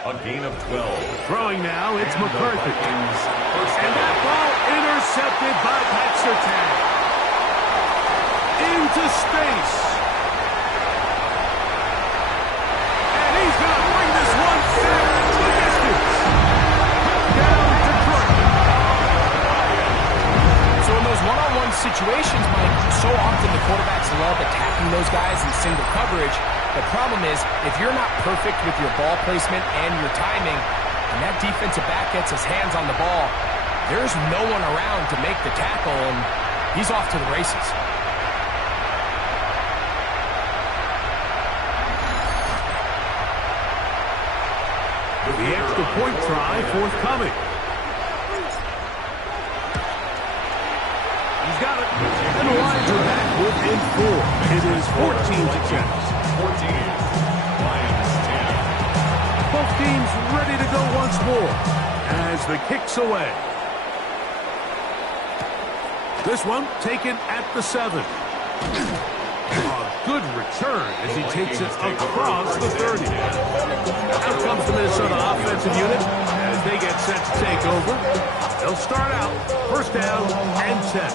A gain of 12. Throwing now, it's McCarthy. And that ball intercepted by Pat Surtain. Into space. And he's going to bring this one back to the distance. Down Detroit. So in those one-on-one situations, Mike, so often the quarterbacks love attacking those guys in single coverage. The problem is, if you're not perfect with your ball placement and your timing, and that defensive back gets his hands on the ball, there's no one around to make the tackle, and he's off to the races. The extra point try forthcoming. He's got it. And the Lions are back within 4. It is 14-10. 14. Lions 10. Both teams ready to go once more as the kick's away. This one taken at the 7. A good return as he takes it across the 30. Out comes the Minnesota offensive unit as they get set to take over. They'll start out first down and 10.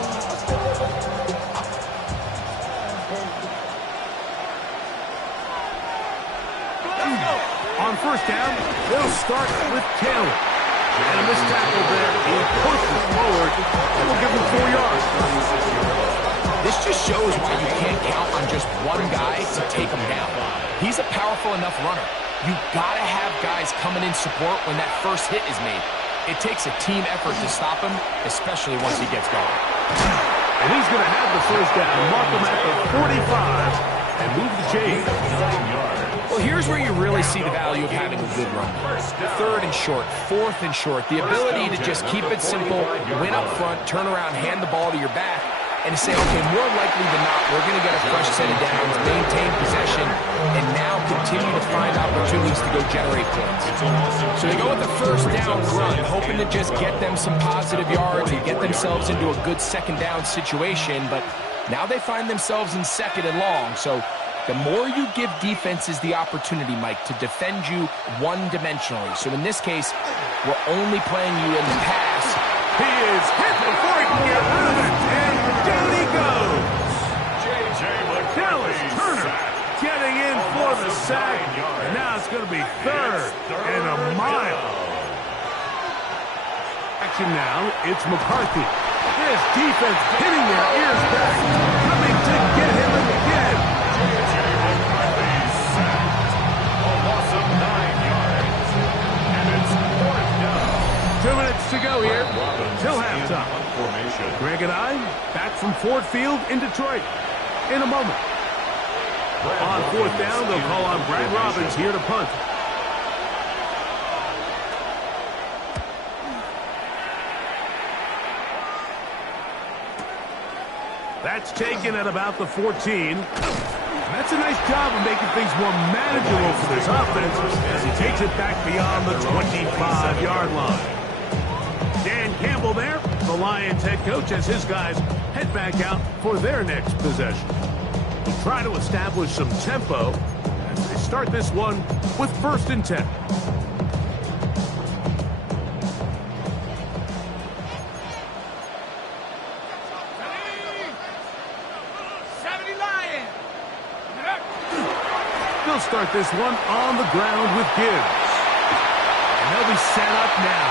On first down, they'll start with Taylor. And this tackle there, he pushes forward, and will give him 4 yards. This just shows why you can't count on just one guy to take him down. He's a powerful enough runner. You gotta have guys coming in support when that first hit is made. It takes a team effort to stop him, especially once he gets going. And he's gonna have the first down, mark him at the 45, and move the chains. 9 yards. Well, here's where you really see the value of having a good run. 3rd and short, 4th and short. The ability to just keep it simple, win up front, turn around, hand the ball to your back, and to say, okay, more likely than not, we're going to get a fresh set of downs, maintain possession, and now continue to find opportunities to go generate points. So they go with the first down run, hoping to just get them some positive yards and get themselves into a good second down situation, but now they find themselves in 2nd and long, so the more you give defenses the opportunity, Mike, to defend you one-dimensionally. So in this case, we're only playing you in the pass. He is hit before he can get rid of it, and down he goes. J.J. Dallas McCarthy Turner getting in for the sack, and now it's going to be 3rd and a mile. Action now, it's McCarthy. This defense hitting their ears back, coming to get him again. J.J. McCarthy sacked. A loss of 9 yards. And it's 4th down. 2 minutes to go here till In halftime. punt formation. Greg and I back from Ford Field in Detroit in a moment. On 4th down, they'll call on Brad Robbins here to punt. That's taken at about the 14. That's a nice job of making things more manageable for this offense as he takes it back beyond the 25-yard line. Dan Campbell there, the Lions head coach, as his guys head back out for their next possession. We'll try to establish some tempo as they start this one with 1st and 10. They'll start this one on the ground with Gibbs. And they'll be set up now.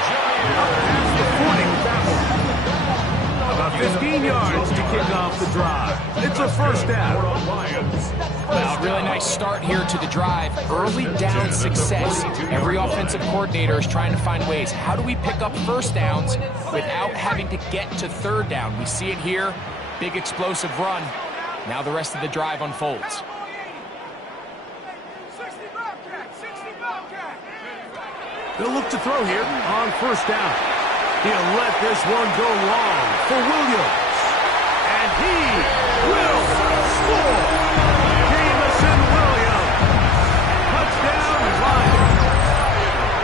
Up past the 40 with that one. About 15 yards to kick off the drive. It's a first down. Well, really nice start here to the drive. Early down success. Every offensive coordinator is trying to find ways. How do we pick up first downs without having to get to 3rd down? We see it here. Big explosive run. Now the rest of the drive unfolds. They'll look to throw here on first down. He'll let this one go long for Williams. And he will score. Jamison Williams. Touchdown, Lions.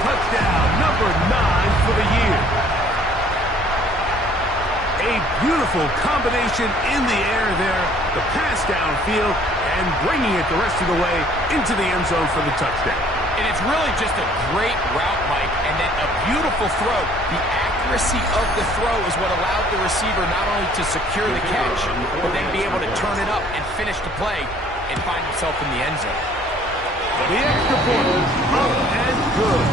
Touchdown number 9 for the year. A beautiful combination in the air there. The pass downfield and bringing it the rest of the way into the end zone for the touchdown. And it's really just a great route, Mike, and then a beautiful throw. The accuracy of the throw is what allowed the receiver not only to secure the catch, but then be able to turn it up and finish the play and find himself in the end zone. The extra point, up and good.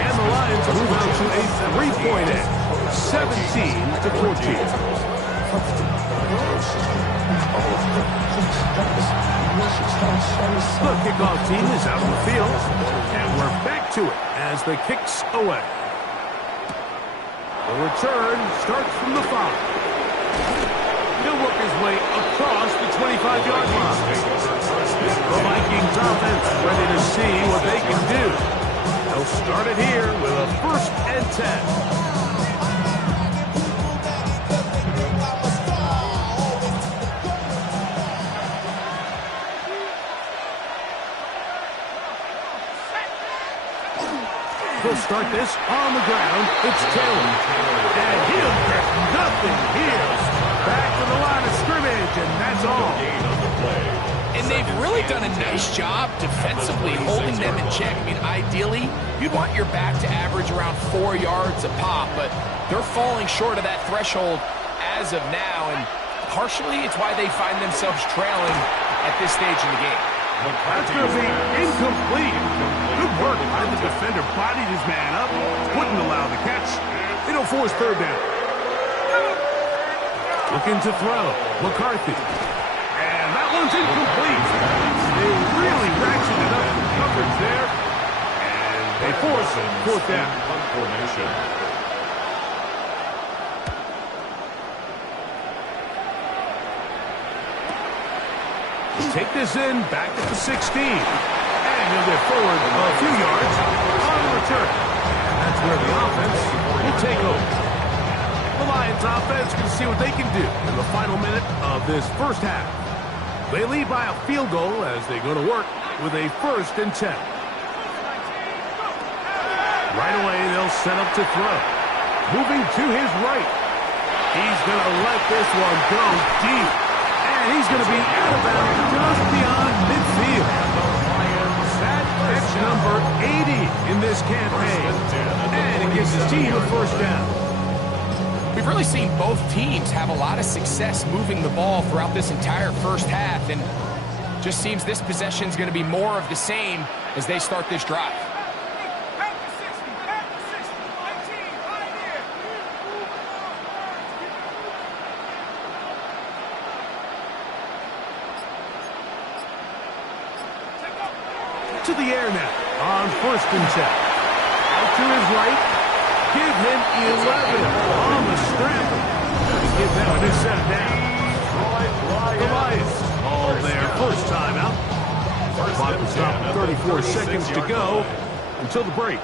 And the Lions move out to a 3-point edge, 17-14. The kickoff team is out on the field, and we're back to it as the kick's away. The return starts from the 5. He'll work his way across the 25-yard line. The Vikings offense ready to see what they can do. They'll start it here with a 1st and 10. He'll start this on the ground. It's Taylor. And he'll get nothing here. Back to the line of scrimmage, and that's all. And they've really done a nice job defensively holding them in check. I mean, ideally, you'd want your back to average around 4 yards a pop, but they're falling short of that threshold as of now, and partially it's why they find themselves trailing at this stage in the game. That's going to be incomplete. Good work by the defender. Bodied his man up. Wouldn't allow the catch. It'll force 3rd down. Looking to throw. McCarthy. And that one's incomplete. They really ratcheted up the coverage there. And they force 4th down. Take this in, back at the 16. And he'll get forward a few yards on the return. And that's where the offense will take over. The Lions offense can see what they can do in the final minute of this 1st half. They lead by a field goal as they go to work with a 1st and 10. Right away, they'll set up to throw. Moving to his right. He's going to let this one go deep. And he's going to be out of bounds just beyond midfield. That catch number 80 in this campaign. And it gives his team a 1st down. We've really seen both teams have a lot of success moving the ball throughout this entire 1st half, and just seems this possession is going to be more of the same as they start this drive. To the air now on 1st and 10. Out to his right. Give him 11 on the scramble. Give them a new set down. The Lions call their 1st timeout. Clock will stop at 34 seconds to go until the break.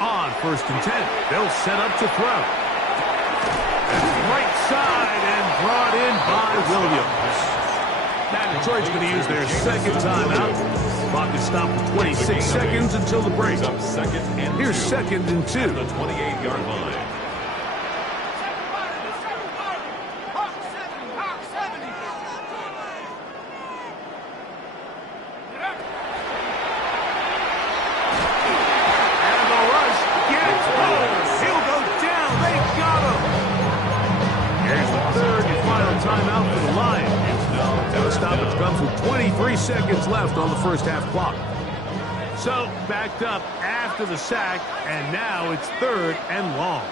On 1st and 10, they'll set up to throw. Right side and brought in by Williams. Now Detroit's going to use their 2nd timeout. Clock is stopped at 26 seconds until the break. Here's 2nd and 2. The 28-yard line. Timeout for the Lions. Now a stoppage comes with 23 seconds left on the 1st half clock. So backed up after the sack, and now it's 3rd and long.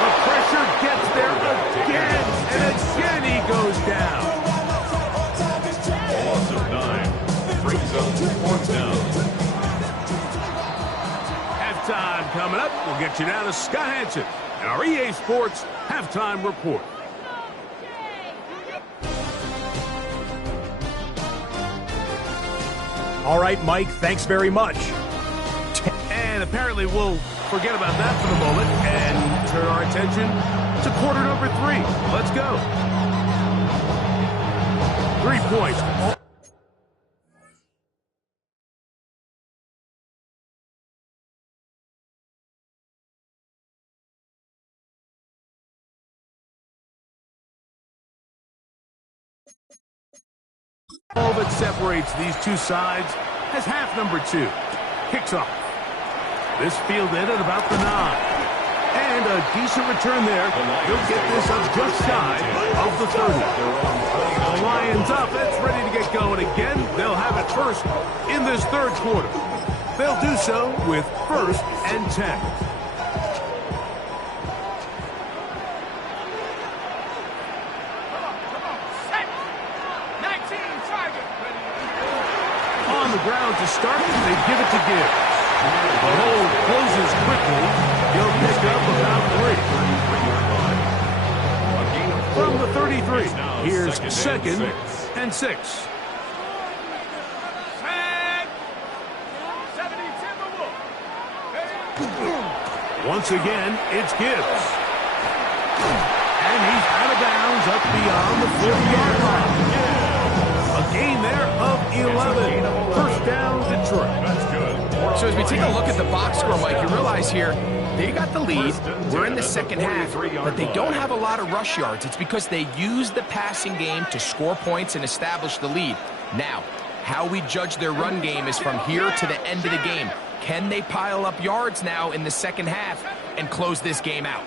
The pressure gets there again, and again he goes down. Halftime coming up. We'll get you down to Scott Hansen and our EA Sports Halftime Report. All right, Mike, thanks very much. And apparently we'll forget about that for the moment and turn our attention to quarter number 3. Let's go. 3 points. All that separates these two sides has half number 2. Kicks off. This fielded at about the 9. And a decent return there. He'll get this up just shy of the 30. The Lions offense ready to get going again. They'll have it first in this third quarter. They'll do so with 1st and 10. On the ground to start, they give it to Gibbs. The hole closes quickly. He'll pick up about 3. From the 33, here's 2nd and 6. Once again, it's Gibbs. And he's out of bounds up beyond the 40-yard line. A gain there of 11. First down, Detroit. So as we take a look at the box score, Mike, you realize here they got the lead. We're in the second half, but they don't have a lot of rush yards. It's because they use the passing game to score points and establish the lead. Now, how we judge their run game is from here to the end of the game. Can they pile up yards now in the second half and close this game out?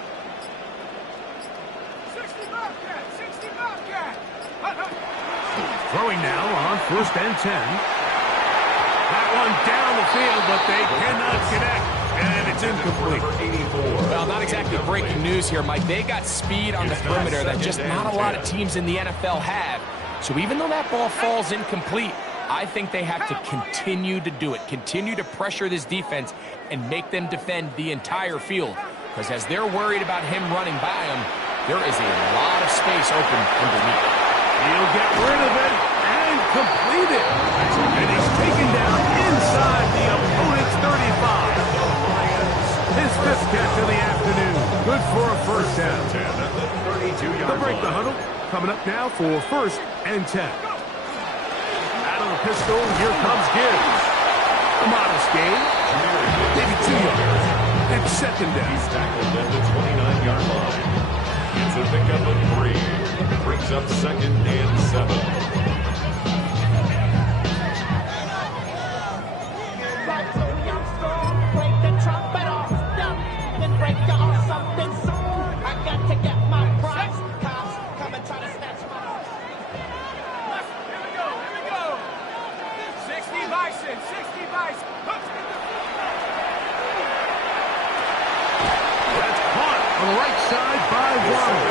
Throwing now on 1st and 10. That one down the field, but they cannot connect. And it's incomplete. Well, not exactly breaking news here, Mike. They got speed on the perimeter that just not a lot of teams in the NFL have. So even though that ball falls incomplete, I think they have to continue to do it. Continue to pressure this defense and make them defend the entire field. Because as they're worried about him running by them, there is a lot of space open underneath. He'll get rid of it and complete it. And he's taken down inside the opponent's 35. His 5th catch of the afternoon. Good for a first down. They'll break the huddle. Coming up now for 1st and 10. Out of the pistol, here comes Gibbs. A modest gain. Maybe 2 yards. It's 2nd down. He's tackled at the 29-yard line. It's a pickup of 3. Brings up 2nd and 7. That's caught on the right side by Waddle.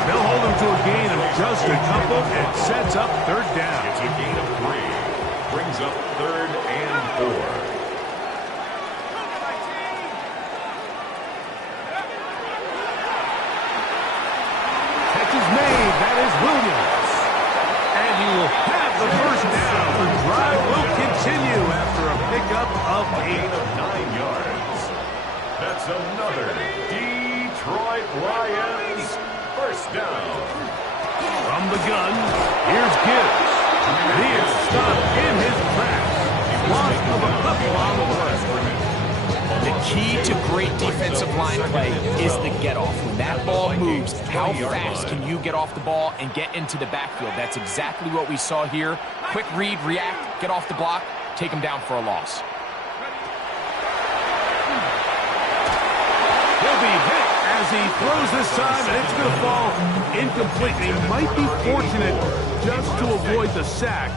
And they'll hold him to a gain of just a couple and sets up 3rd down. It's a gain of 3. Brings up 3rd and 4. Catch is made. That is Williams. And he will have the first down. The drive will continue after a pickup of A 8. gain of 9 yards. That's another Detroit Lions first down. From the gun, here's Gibbs. And he is stopped in his tracks. Loss of a couple on the way. The key to great defensive line play is the get-off. When that ball moves, how fast can you get off the ball and get into the backfield? That's exactly what we saw here. Quick read, react, get off the block, take him down for a loss. He'll be hit as he throws this time, and it's going to fall incomplete. He might be fortunate just to avoid the sack,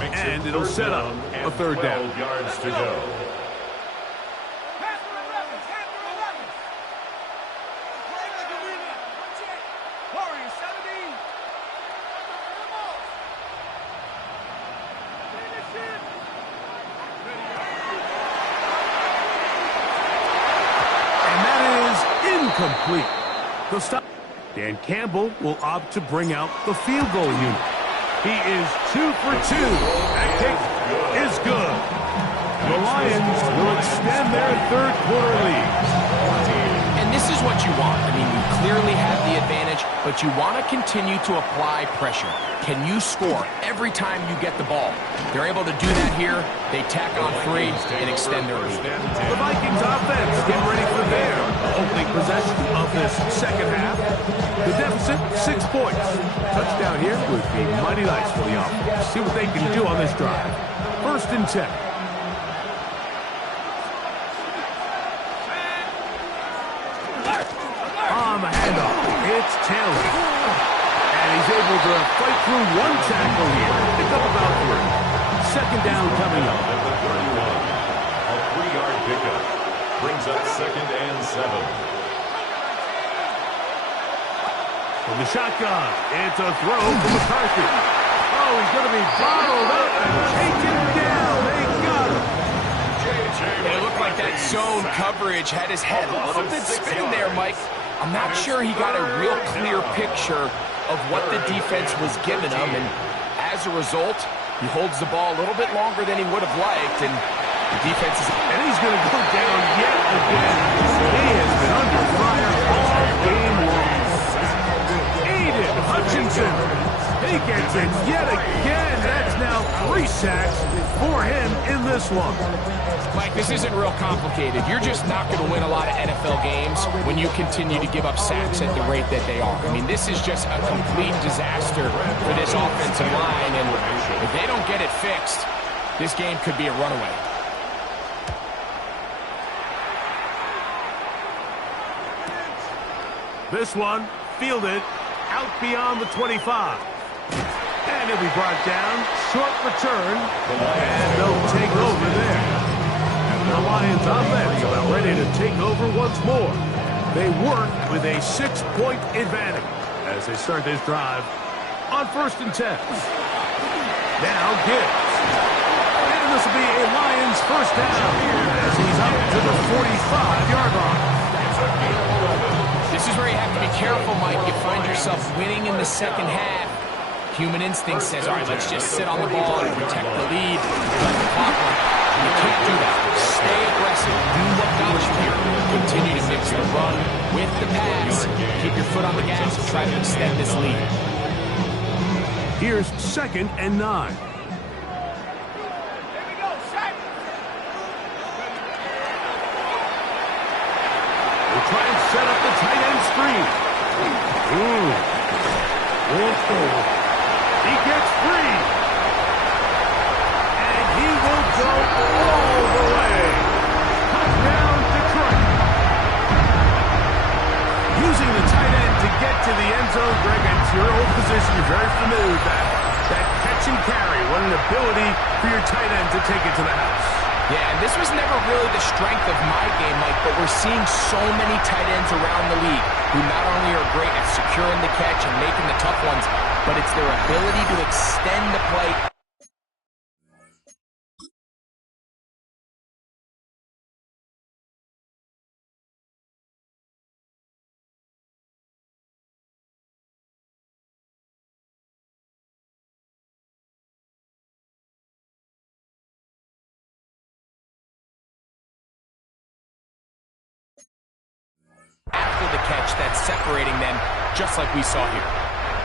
and it'll set up a 3rd down. 12 yards to go. Complete. The stop. Dan Campbell will opt to bring out the field goal unit. He is 2 for 2. That kick is good. The Lions will extend their third quarter lead. And this is what you want. I mean, you clearly have the advantage, but you want to continue to apply pressure. Can you score every time you get the ball? They're able to do that here. They tack on 3 and extend their lead. The Vikings offense getting ready for their opening possession of this second half. The deficit, 6 points. Touchdown here would be mighty nice for the offense. See what they can do on this drive. 1st and 10. On the handoff, it's Taylor. And he's able to fight through 1 tackle here. Pick up about 3. Second down coming up. At the 31, a 3-yard pickup brings up 2nd and 7. From the shotgun, it's a throw from McCarthy. Oh, he's going to be bottled up and taken down. They got him. And it looked like that zone coverage had his head a little bit spinning there, Mike. I'm not sure he got a real clear picture of what the defense was giving him, and as a result, he holds the ball a little bit longer than he would have liked, and the defense is... And he's going to go down yet again. He has been under fire all game long. Aiden Hutchinson, he gets it yet again. That's now 3 sacks for him in this one. Mike, this isn't real complicated. You're just not going to win a lot of NFL games when you continue to give up sacks at the rate that they are. I mean, this is just a complete disaster for this offensive line, and if they don't get it fixed, this game could be a runaway. This one fielded out beyond the 25. And he'll be brought down. Short return. And they'll take over there. The Lions offense about ready to take over once more. They work with a 6-point advantage as they start this drive on 1st and 10. Now Gibbs. And this will be a Lions first down as he's up to the 45-yard line. This is where you have to be careful, Mike. You find yourself winning in the second half. Human instinct says, all right, let's just sit on the ball and protect the lead. Let the clock run. You can't do that. Stay aggressive. Do what got you here. Continue to mix the run with the pass. Keep your foot on the gas and try to extend this lead. Here's 2nd and 9. We'll try and set up the tight end screen. He gets free. And he will go all the way. Touchdown, Detroit. Using the tight end to get to the end zone, Greg, it's your old position. You're very familiar with that. That catch and carry. What an ability for your tight end to take it to the house. Yeah, and this was never really the strength of my game, Mike, but we're seeing so many tight ends around the league who not only are great at securing the catch and making the tough ones, but it's their ability to extend the play. After the catch that's separating them, just like we saw here.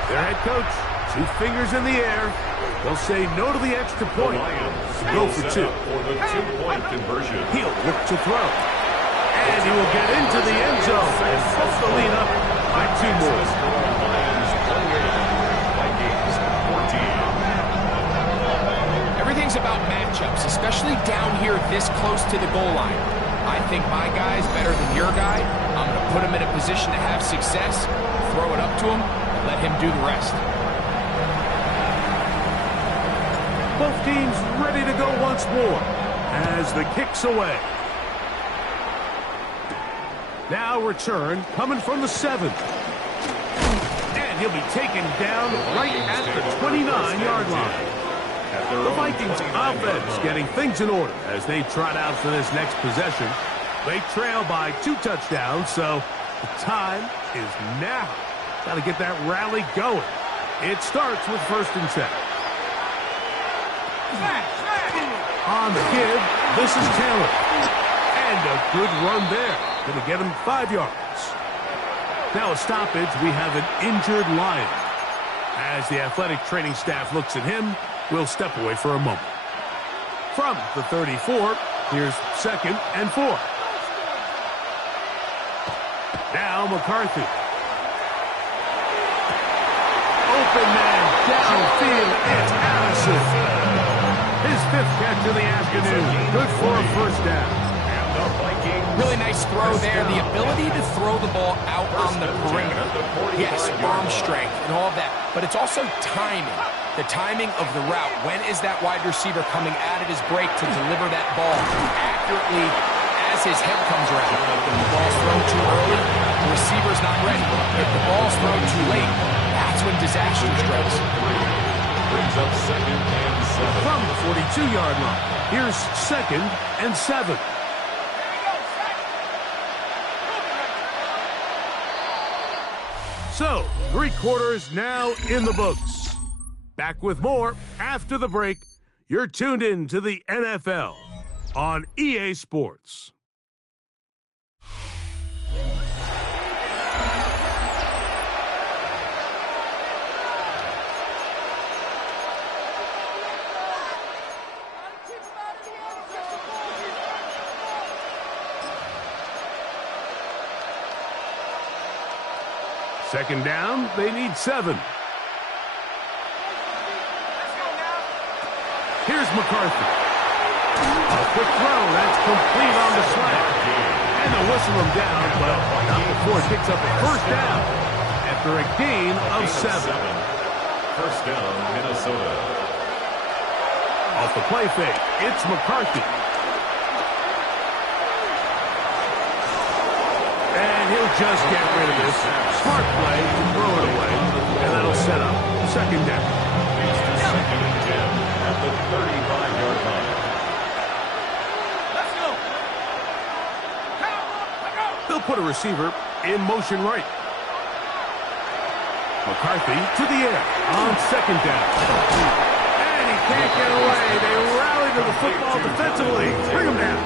Their head coach, 2 fingers in the air. They'll say no to the extra point. Go for 2. For the 2-point conversion. He'll look to throw. And he will get into the end zone and push the lead up by 2 more. Lions 28, Vikings 14. Everything's about matchups, especially down here this close to the goal line. I think my guy's better than your guy. I'm going to put him in a position to have success, throw it up to him, and let him do the rest. Both teams ready to go once more as the kick's away. Now return coming from the 7. And he'll be taken down right at the 29-yard line. The Vikings offense getting things in order as they trot out for this next possession. They trail by 2 touchdowns, so the time is now. Got to get that rally going. It starts with 1st and 10. On the give, this is Taylor. And a Good run there. Going to get him 5 yards. Now a stoppage, we have an injured Lion. As the athletic training staff looks at him, we'll step away for a moment. From the 34, here's 2nd and 4. Now McCarthy. Open man downfield. It's Allison. His 5th catch of the afternoon. Good for a first down. Really nice throw there. The ability to throw the ball out on the perimeter. Yes, arm strength and all of that. But it's also timing. The timing of the route. When is that wide receiver coming out of his break to deliver that ball accurately as his head comes around? If the ball's thrown too early, the receiver's not ready. If the ball's thrown too late, that's when disaster strikes. Brings up 2nd and 7. From the 42-yard line, here's 2nd and 7. So, 3 quarters now in the books. Back with more after the break. You're tuned in to the NFL on EA Sports. Second down, they need 7. Here's McCarthy. A quick throw, that's complete on the slant. And they'll whistle him down, but not before it picks up a first down after a gain of 7. First down, Minnesota. Off the play fake, it's McCarthy. And he'll just get rid of this. Smart play to throw it away. And that'll set up 2nd down. It's the 2nd and 10 at the 35-yard line. Let's go. They'll put a receiver in motion right. McCarthy to the air on 2nd down. And he can't get away. They rally to the football defensively. Bring him down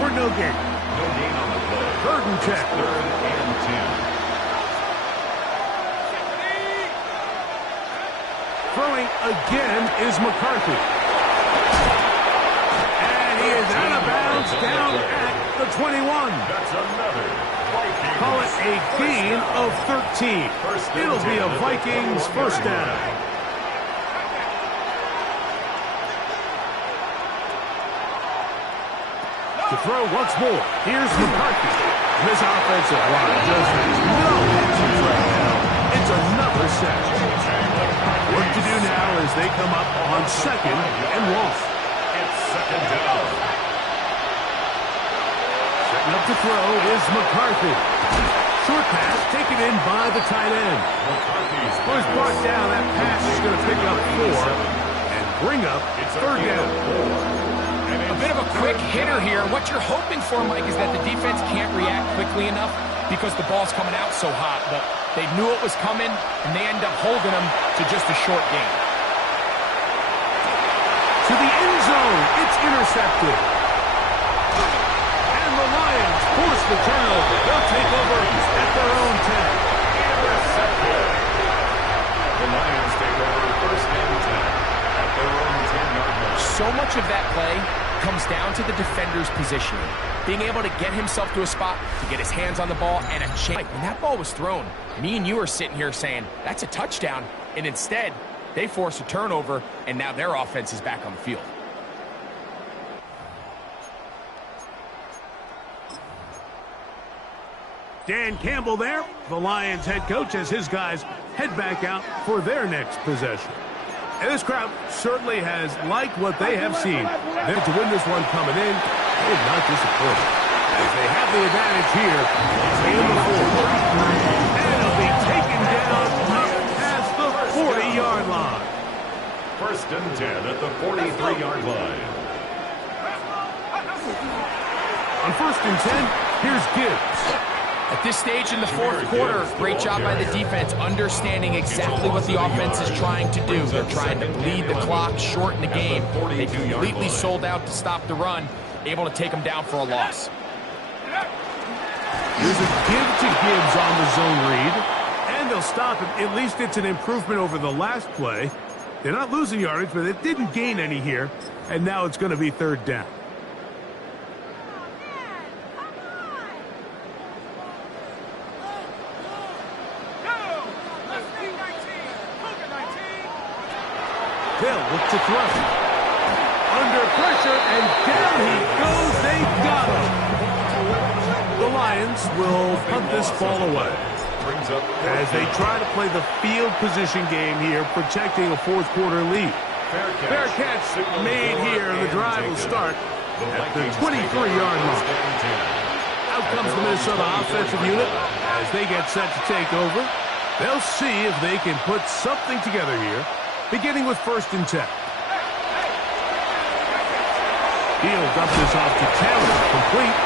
for no gain. No gain on the play. 3rd and 10. 3rd and 10. Throwing again is McCarthy. And he is out of bounds down at the 21. That's another Vikings. Call it a gain of 13. It'll be a Vikings first down. To throw once more, here's McCarthy. This offensive line just has no answers right now. It's another sack. What to do now as they come up on 2nd and 1. It's 2nd down. Setting up to throw is McCarthy. Short pass taken in by the tight end. McCarthy's First brought down, that pass is going to pick up 4 and bring up 3rd down. A bit of a quick hitter here. What you're hoping for, Mike, is that the defense can't react quickly enough because the ball's coming out so hot. But they knew it was coming, and they end up holding them to just a short gain. To the end zone, it's intercepted. And the Lions force the turnover. They'll take over at their own 10. Intercepted. The Lions take over 1st and 10 at their own 10-yard line. So much of that play comes down to the defender's positioning. Being able to get himself to a spot, to get his hands on the ball, and a chance. When that ball was thrown, me and you are sitting here saying, that's a touchdown. And instead, they force a turnover, and now their offense is back on the field. Dan Campbell there, the Lions head coach, as his guys head back out for their next possession. And this crowd certainly has liked what they have seen. Then to win this one coming in, they're not disappointed. As they have the advantage here in the 4th. And it'll be taken down past the 40-yard line. 1st and 10 at the 43-yard line. On 1st and 10, here's Gibbs. At this stage in the 4th quarter, great job by the defense, understanding exactly what the offense is trying to do. They're trying to bleed the clock, shorten the game. They completely sold out to stop the run, able to take them down for a loss. Here's a give to Gibbs on the zone read. And they'll stop it. At least it's an improvement over the last play. They're not losing yardage, but it didn't gain any here. And now it's going to be third down. They'll look to throw. Under pressure, and down he goes. They got him. The Lions will punt this ball away as they try to play the field position game here, protecting a fourth quarter lead. Fair catch made here. The drive will start at the 23-yard line. Out comes the Minnesota offensive unit as they get set to take over. They'll see if they can put something together here, beginning with 1st and 10. He'll dump this off to Taylor, complete.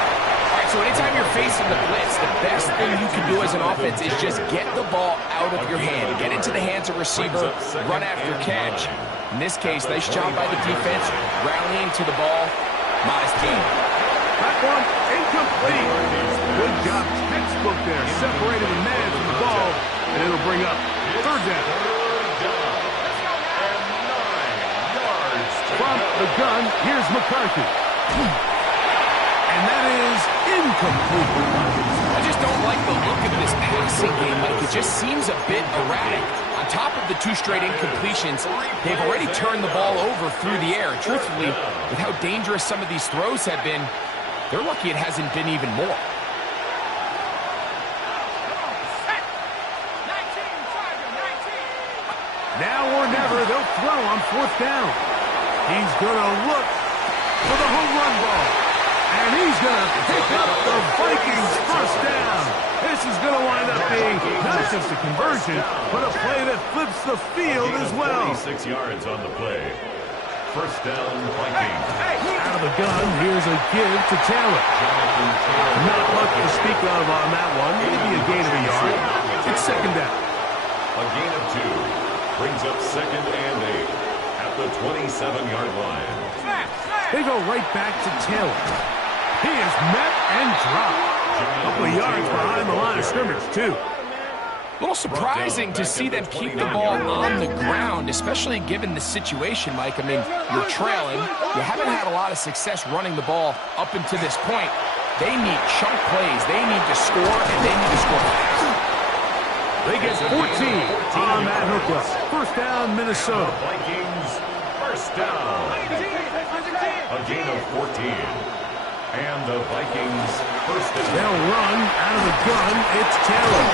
So anytime you're facing the blitz, the best thing you can do as an offense is just get the ball out of your hand. Get into the hands of receiver, run after catch. In this case, nice job by the defense, rallying to the ball. Modest gain. That one incomplete. Good job, textbook there. Separated the man from the ball, and it'll bring up third down. From the gun, here's McCarthy. And that is incomplete. I just don't like the look of this passing game, Mike. It just seems a bit erratic. On top of the 2 straight incompletions, they've already turned the ball over through the air. And truthfully, with how dangerous some of these throws have been, they're lucky it hasn't been even more. Now or never, they'll throw on 4th down. He's going to look for the home run ball. And he's going to pick up the Vikings' 1st down. This is going to wind up being not just a conversion, but a play that flips the field as well. 26 yards on the play. 1st down, Vikings. Out of the gun, here's a give to Taylor. Not much to speak of on that one. Maybe a gain of a yard. It's 2nd down. A gain of 2 brings up 2nd and 8 at the 27-yard line. They go right back to Taylor. He is met and dropped. A couple of yards behind the line of scrimmage, too. A little surprising to see them keep the ball on the ground, especially given the situation, Mike. I mean, you're trailing. You haven't had a lot of success running the ball up until this point. They need chunk plays. They need to score, and they need to score fast. They get 14 on that hookup. 1st down, Minnesota. Vikings, 1st down. A gain of 14. And the Vikings 1st down. They'll run out of the gun. It's Taylor.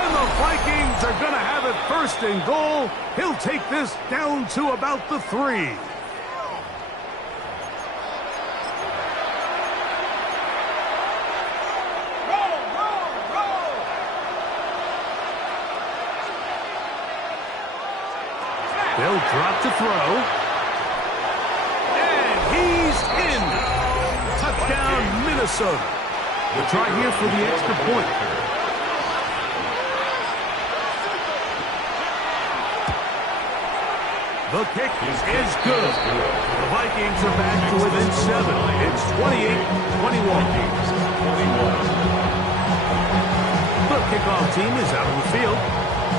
And the Vikings are going to have it 1st and goal. He'll take this down to about the 3. They'll drop to throw. And he's in. Touchdown, Minnesota. We'll try here for the extra point. The kick is good. The Vikings are back to within 7. It's 28-21. The kickoff team is out of the field.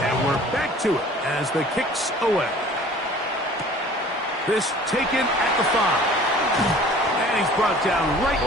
And we're back to it as the kick's away. This taken at the 5. And he's brought down right